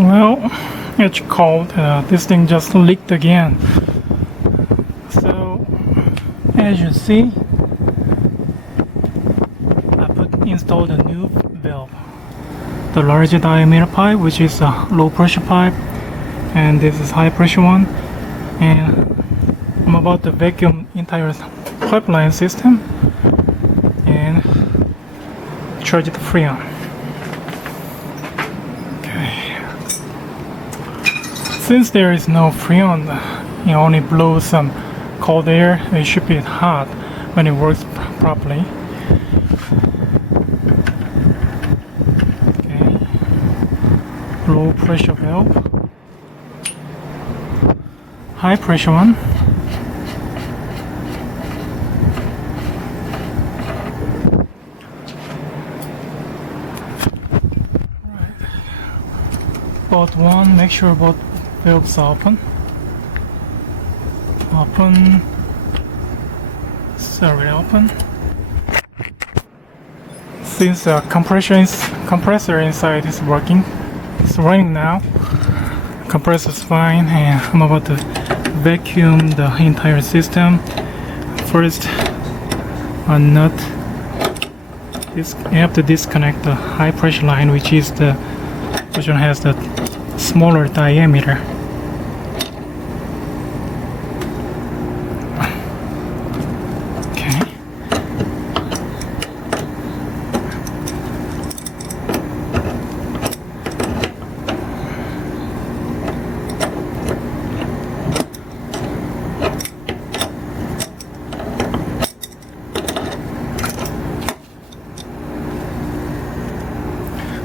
Well, it's cold. This thing just leaked again. So, as you see, installed a new valve. The larger diameter pipe, which is a low pressure pipe, and this is high pressure one. And I'm about to vacuum entire pipeline system and charge the Freon. Since there is no Freon, it only blows some cold air. It should be hot when it works properly. Okay. Low pressure valve. High pressure one. Both one, make sure both valves are open. Open. Since the compressor inside is working, it's running now. Compressor is fine, and I'm about to vacuum the entire system. First, a nut. You have to disconnect the high pressure line, which one has the smaller diameter. Okay.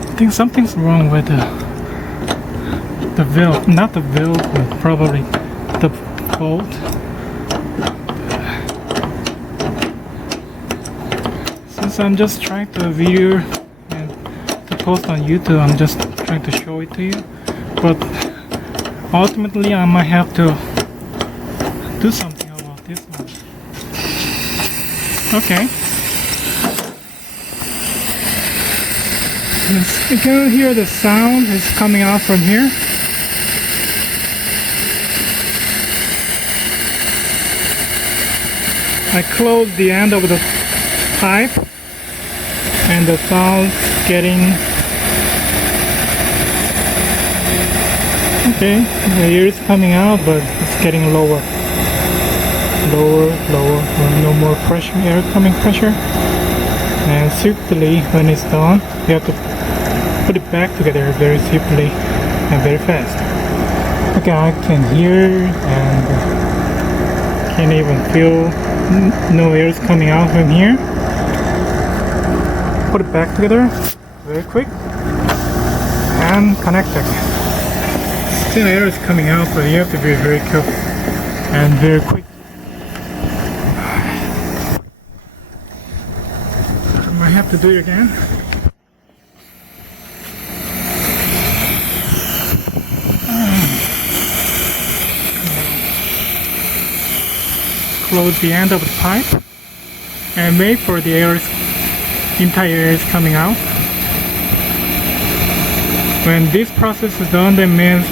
I think something's wrong with the valve, not the valve, but probably the bolt. Since I'm just trying to video and to post on YouTube, I'm just trying to show it to you. But ultimately, I might have to do something about this one. Okay. You can hear the sound is coming out from here. I closed the end of the pipe and the sound's getting okay. The air is coming out, but it's getting lower. No more pressure, air coming pressure. And swiftly, when it's done, you have to put it back together very swiftly and very fast. Okay, I can hear and can't even feel no air is coming out from here. Put it back together very quick and connect it. Still air is coming out, but you have to be very careful and very quick. I might have to do it again. Close the end of the pipe and wait for the entire air is coming out. When this process is done, that means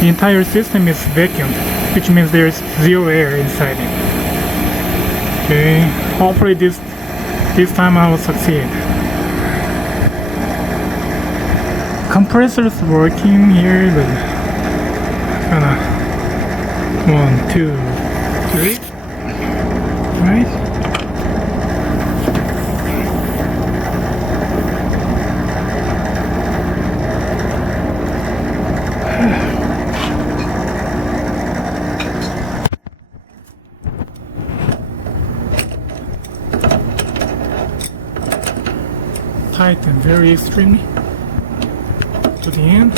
the entire system is vacuumed, which means there is zero air inside it. Okay, hopefully this time I will succeed. Compressor is working here, but kinda 1, 2, 3. Right? Tighten very extremely to the end.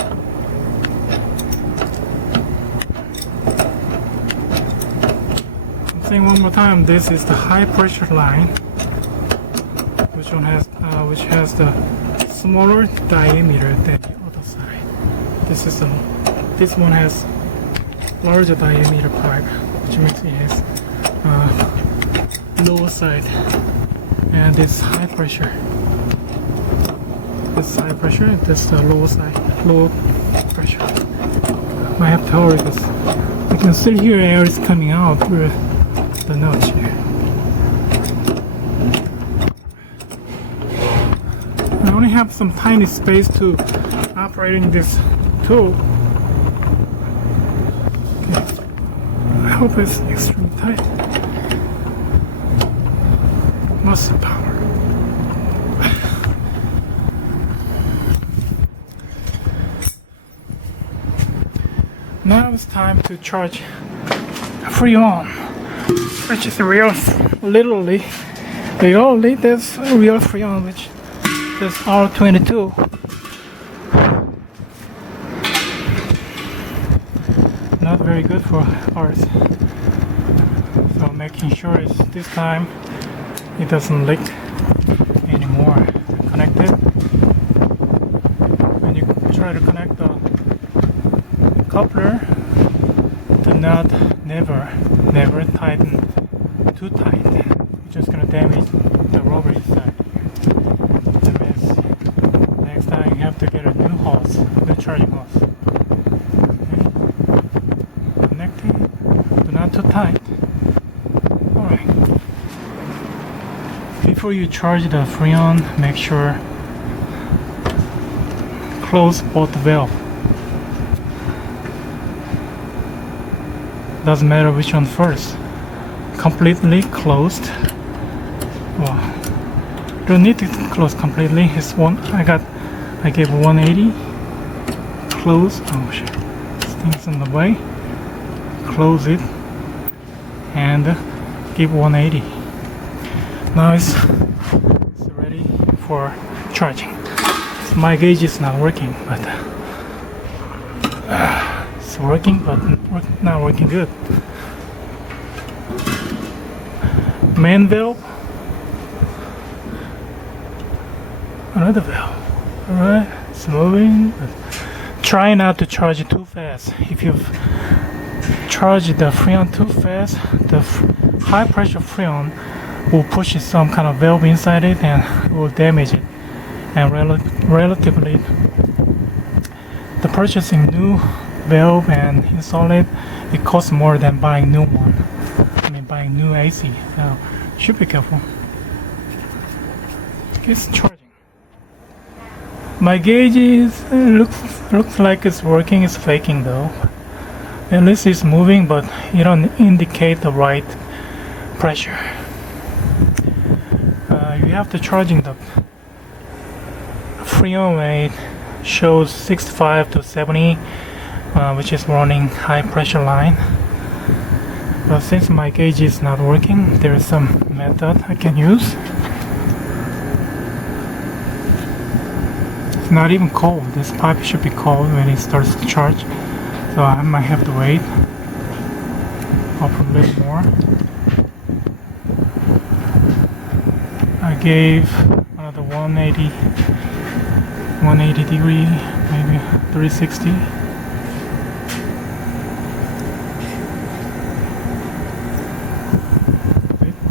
One more time, this is the high pressure line, which has the smaller diameter than the other side. This one has larger diameter pipe, which means it has lower side, and it's high pressure. This is high pressure, this is the low side, low pressure. I have to hurry this. You can still hear air is coming out through the notch here. I only have some tiny space to operating this tool. Okay. I hope it's extremely tight. Muscle power. Now it's time to charge Freon, which is real, literally, there's a real Freon, which is R22. Not very good for ours. So making sure it's this time it doesn't leak anymore. Connected. When you try to connect the coupler, do not never tighten too tight. You're just gonna damage the rubber inside here. That means next time you have to get a new hose, new charging hose. Okay. Connecting, do not too tight. Alright. Before you charge the Freon, make sure close both valves. Doesn't matter which one first. Completely closed. Wow. Don't need to close completely. It's one. I gave 180. Close. Oh shit. This thing's in the way. Close it and give 180. Now it's ready for charging. So my gauge is not working, but it's working, but not working good. Main valve, another valve. Alright, it's moving. But try not to charge it too fast. If you charge the Freon too fast, the high pressure Freon will push some kind of valve inside it and will damage it. And relatively, the purchasing new valve and install it costs more than buying new one. I mean buying new AC. So should be careful. It's charging. My gauge looks like it's working. It's faking though. At least it's moving, but you don't indicate the right pressure. You have to charging the Freon weight shows 65 to 70, which is running high pressure line. But since my gauge is not working, there is some method I can use. It's not even cold. This pipe should be cold when it starts to charge, so I might have to wait. I'll put a little more. I gave another 180 degree, maybe 360.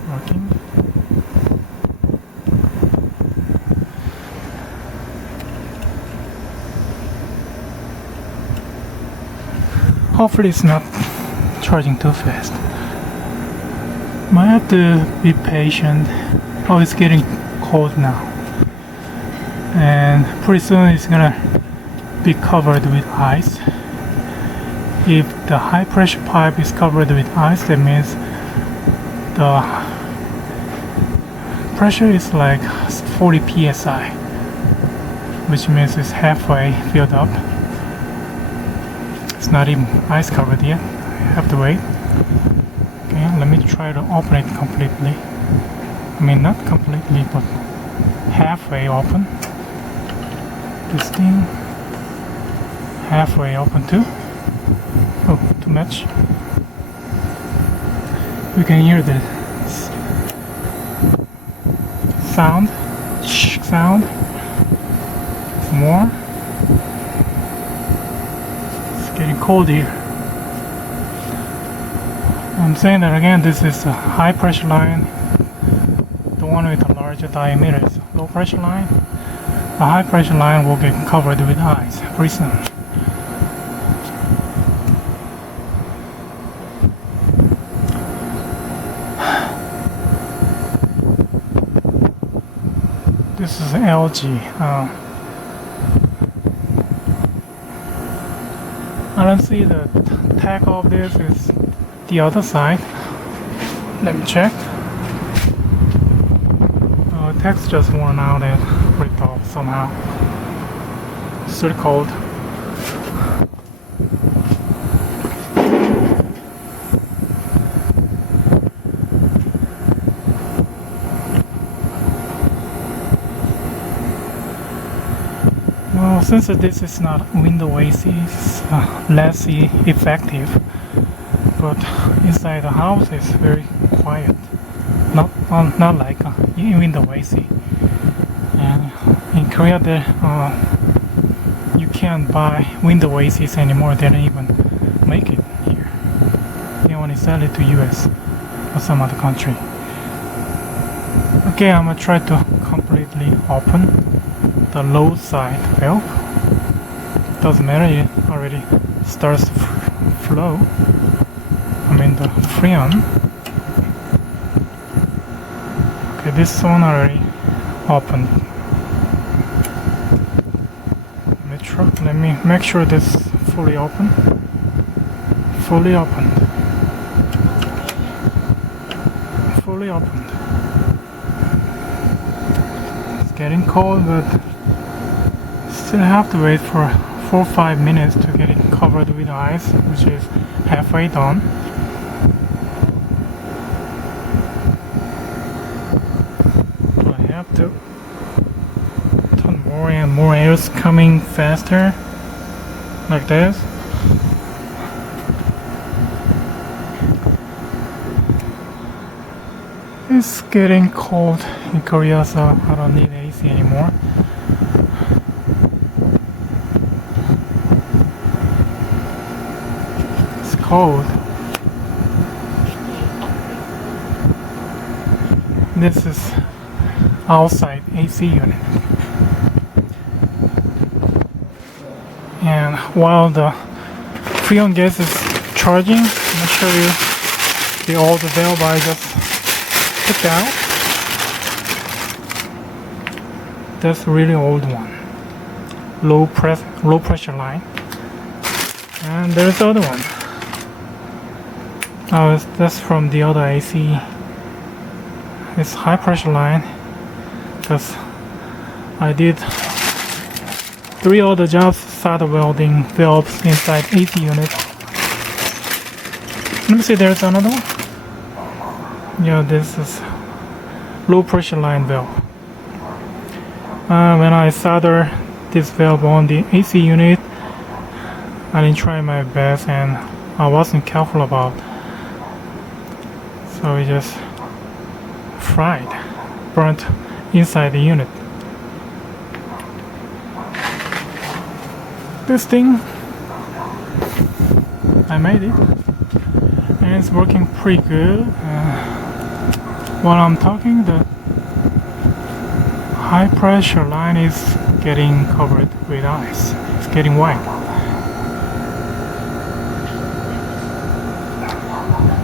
Working. Hopefully it's not charging too fast. Might have to be patient. Oh, it's getting cold now, and pretty soon it's gonna be covered with ice. If the high pressure pipe is covered with ice, that means the pressure is like 40 psi, which means it's halfway filled up. It's not even ice covered yet. I have to wait. Okay, let me try to open it completely. I mean, not completely, but halfway open. This thing halfway open too. Oh, too much. You can hear the sound. More. It's getting cold here. I'm saying that again. This is a high pressure line. The one with a larger diameter is low pressure line. the high pressure line will get covered with ice pretty soon. This is LG. I don't see the tag of this is the other side. Let me check. Text just worn out and ripped off somehow. Still cold. Well, since this is not window AC, it's less effective. But inside the house is very quiet. Not like window AC. And in Korea, there you can't buy window ACs anymore. They don't even make it here. They only sell it to US or some other country. Okay, I'm gonna try to completely open the low side valve. Doesn't matter, it already starts to flow. I mean the freon. Okay, this one already opened. Let me make sure this is fully open. Fully opened. Fully opened. It's getting cold, but still have to wait for 4 or 5 minutes to get it covered with ice, which is halfway done. I have to turn more and more air is coming faster, like this. It's getting cold in Korea, so I don't need AC anymore. It's cold. This is outside AC unit. And while the freon gas is charging, I'm gonna show you the old valve I just took out. That's a really old one. Low pressure line. And there's the other one. That's from the other AC. It's high pressure line, because I did 3 other jobs solder welding valves inside AC unit. Let me see, there's another one. Yeah, this is low pressure line valve. When I solder this valve on the AC unit, I didn't try my best and I wasn't careful about, so it just burnt inside the unit. This thing, I made it, and it's working pretty good. While I'm talking, the high pressure line is getting covered with ice. It's getting white.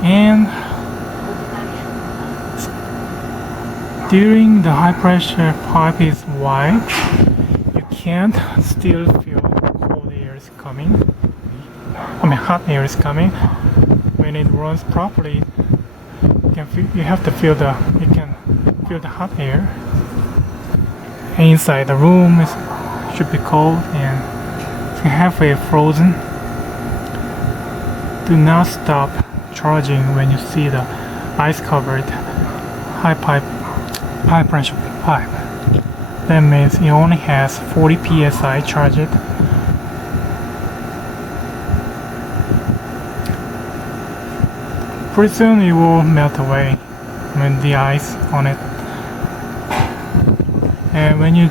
And during the high pressure pipe is white, you can't still feel cold air is coming. Hot air is coming. When it runs properly, you have to feel you can feel the hot air. Inside the room should be cold and halfway frozen. Do not stop charging when you see the ice covered high pressure pipe. That means it only has 40 psi charged. Pretty soon it will melt away when the ice on it. And when you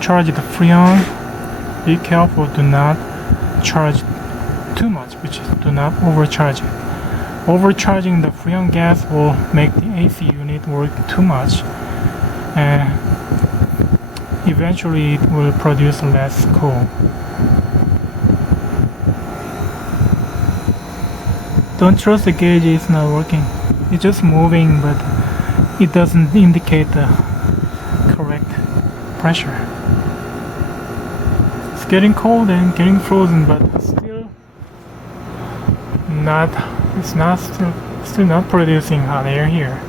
charge the freon, be careful, do not charge too much, which is do not overcharge it. Overcharging the freon gas will make the AC unit work too much, and it eventually it will produce less coal. Don't trust the gauge, it's not working. It's just moving, but it doesn't indicate the correct pressure. It's getting cold and getting frozen, but still not. It's not still not producing hot air here.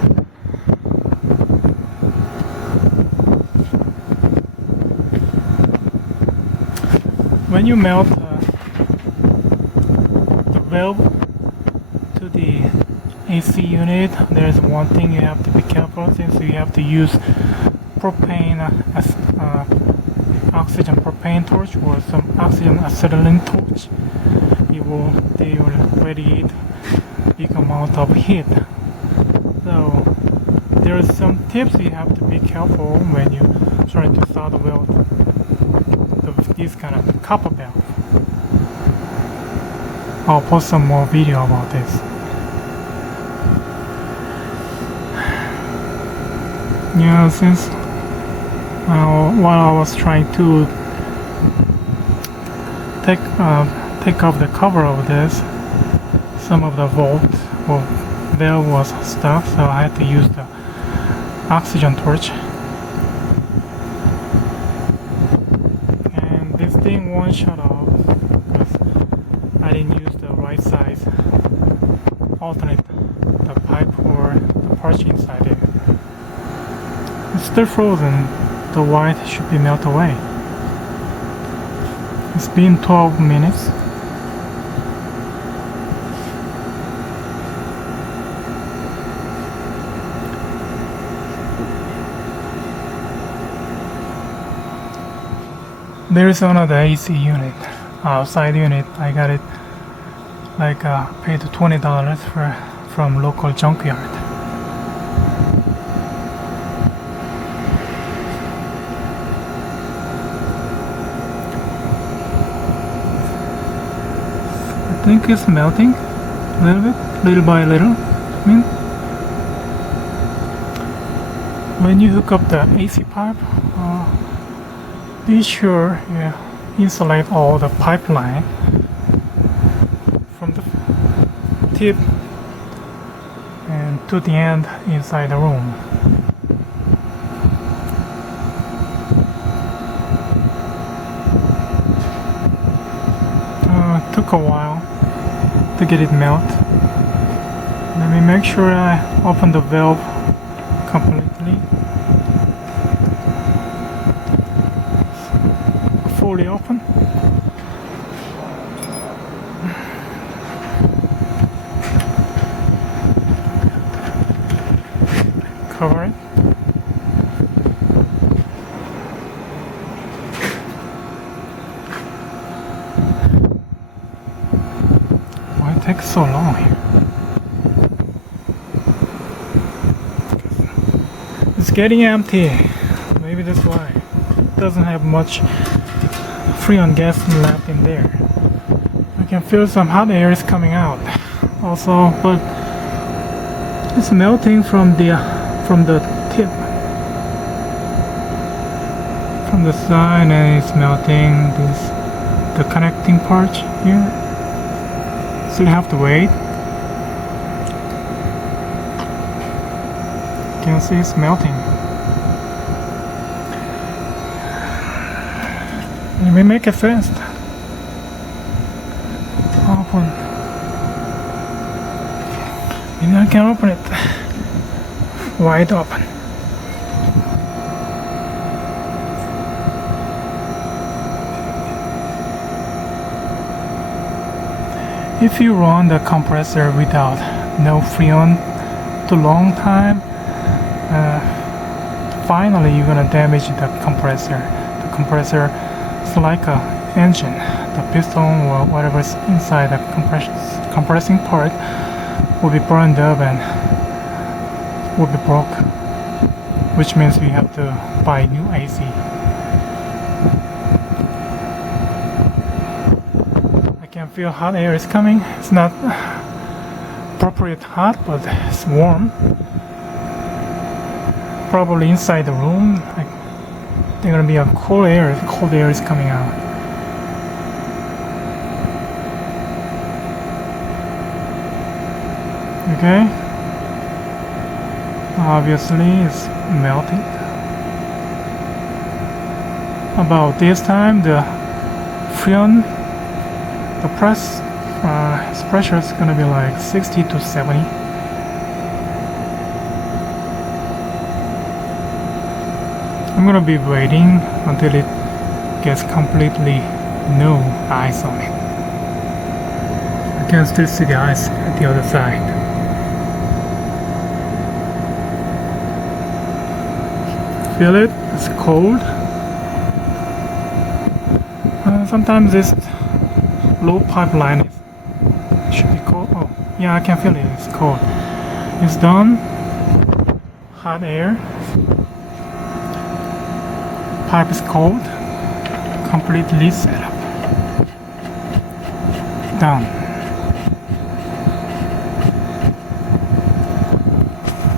When you melt the valve to the AC unit, there's one thing you have to be careful, since you have to use propane as oxygen propane torch or some oxygen acetylene torch. They will radiate big amount of heat. So there are some tips you have to be careful when you try to start the weld of this kind of copper valve. I'll post some more video about this. Yeah, since while I was trying to take off the cover of this, some of the valve was stuck, so I had to use the oxygen torch. And this thing won't shut off because I didn't use the right size alternate the pipe or the parts inside it. It's still frozen. The white should be melted away. It's been 12 minutes. There is another AC unit, outside unit. I got it like paid $20 from local junkyard. I think it's melting a little bit, little by little. I mean, when you hook up the AC pipe, be sure you insulate all the pipeline from the tip and to the end inside the room. It took a while to get it melt. Let me make sure I open the valve completely. Fully open. Cover it. Why it takes so long here? It's getting empty. Maybe that's why. It doesn't have much Freon gas left in there. I can feel some hot air is coming out also, but it's melting from the tip, from the side, and it's melting the connecting part here. Still have to wait. You can see it's melting. Let me make it fast. Open. Maybe I can open it wide open. If you run the compressor without no freon too long time, finally you're gonna damage the compressor. The compressor is like a engine. The piston or whatever's inside the compressing part will be burned up and will be broke, which means we have to buy new AC. I can feel hot air is coming. It's not appropriate hot, but it's warm. Probably inside the room. They're gonna be a cold air. Cold air is coming out. Okay. Obviously, it's melting. About this time, the freon, the pressure is gonna be like 60 to 70. I'm gonna be waiting until it gets completely no ice on it. I can still see the ice at the other side. Feel it? It's cold. Sometimes this low pipeline should be cold. Oh, yeah, I can feel it. It's cold. It's done. Hot air. Pipe is cold. Completely set up. Done.